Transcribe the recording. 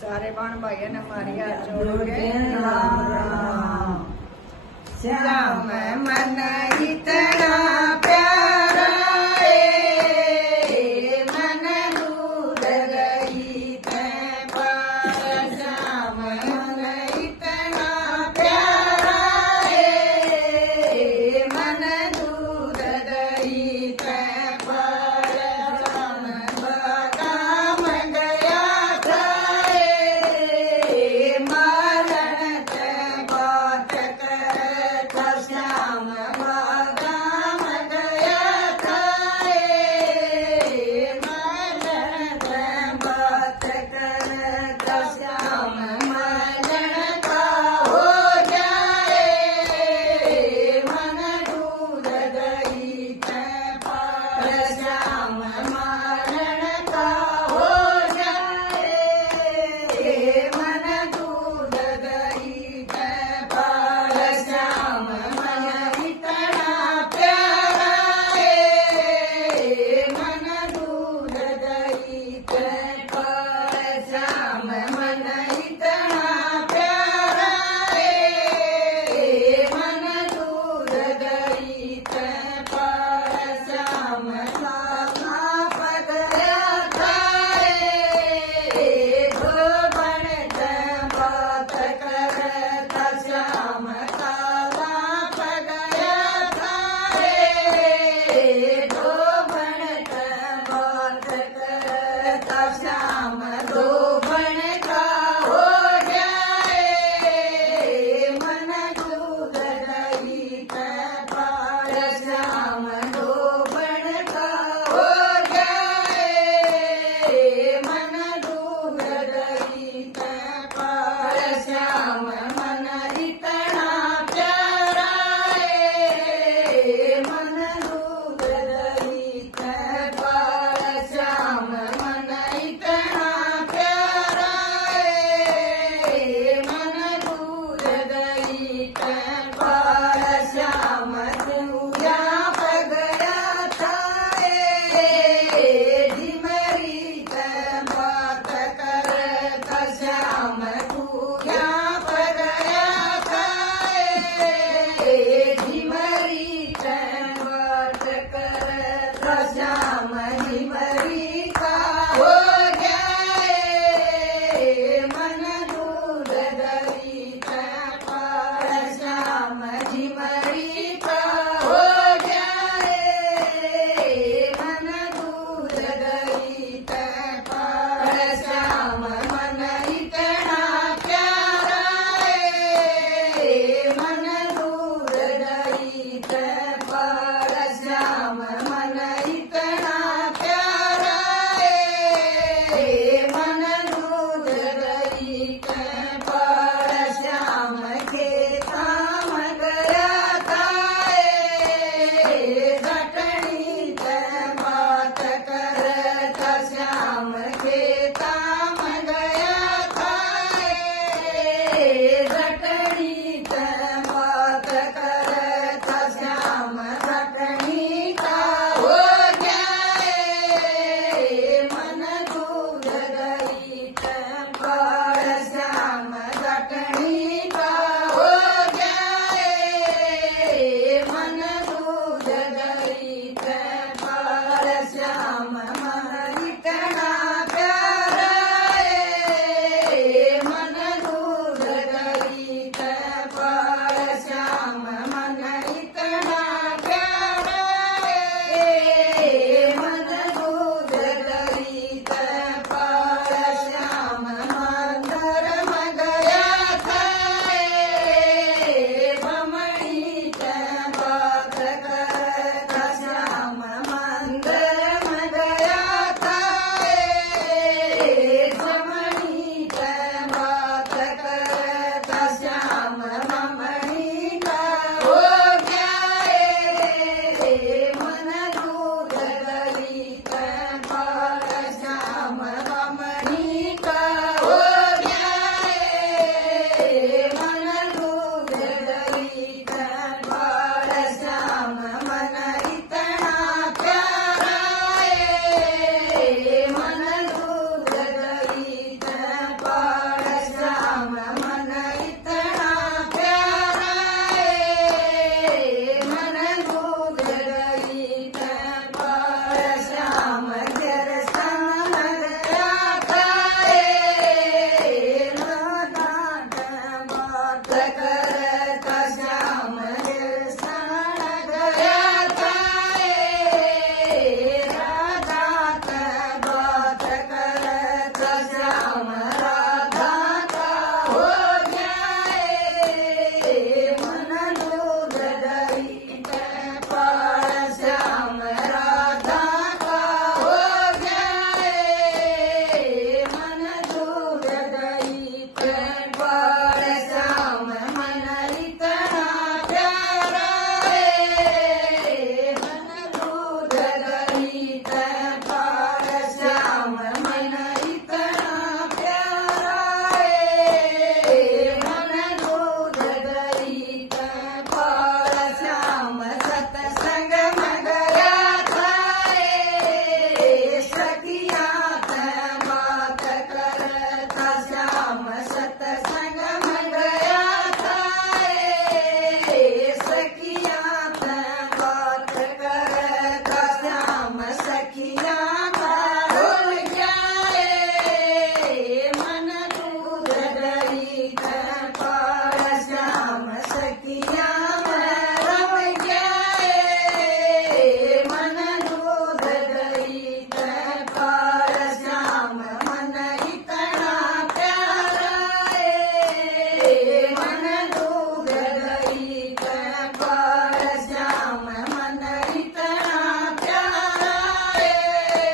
सारे बहन भाई ने मारी हाथ जोड़ के राम राम। श्याम मन इतना प्यारा है, मन दूर गई तैं पार। श्याम मन इतना प्यारा है, मन दूर गई तैं पार। श्याम काम गया था मारण तैं बात करता। श्याम काम गया था मारण तैं बात करता। श्याम मरण का हो जाए, मन दूर गई तैं पार। श्याम मरण का हो जाए, मन दूर गई तैं पार। श्याम मन इतना प्यारा है, मन दूर गई तैं पार। श्याम मन इतना प्यारा है, मन दूर गई तैं पार। श्याम माप गया था धोबन तैं बात करता। श्याम माप गया था धोबन तैं बात करता। श्याम धोबन का हो जाए, मन दूर गई तैं पार। श्याम धोबन का हो जाए, मन दूर गई तैं पार। श्याम मन इतना प्यारा है, मन दूर गई तैं पार। श्याम मन इतना प्यारा है, मन दूर गई तैं पार। श्याम तू यहाँ पर गया था झिमरी तैं बात करता। श्याम तू यहाँ पर गया था झिमरी तैं बात करता। श्याम झिमरी का हो जाए, मन दूर गई तैं पार। श्याम झिमरी का हो जाए, मन दूर गई तैं पार। श्याम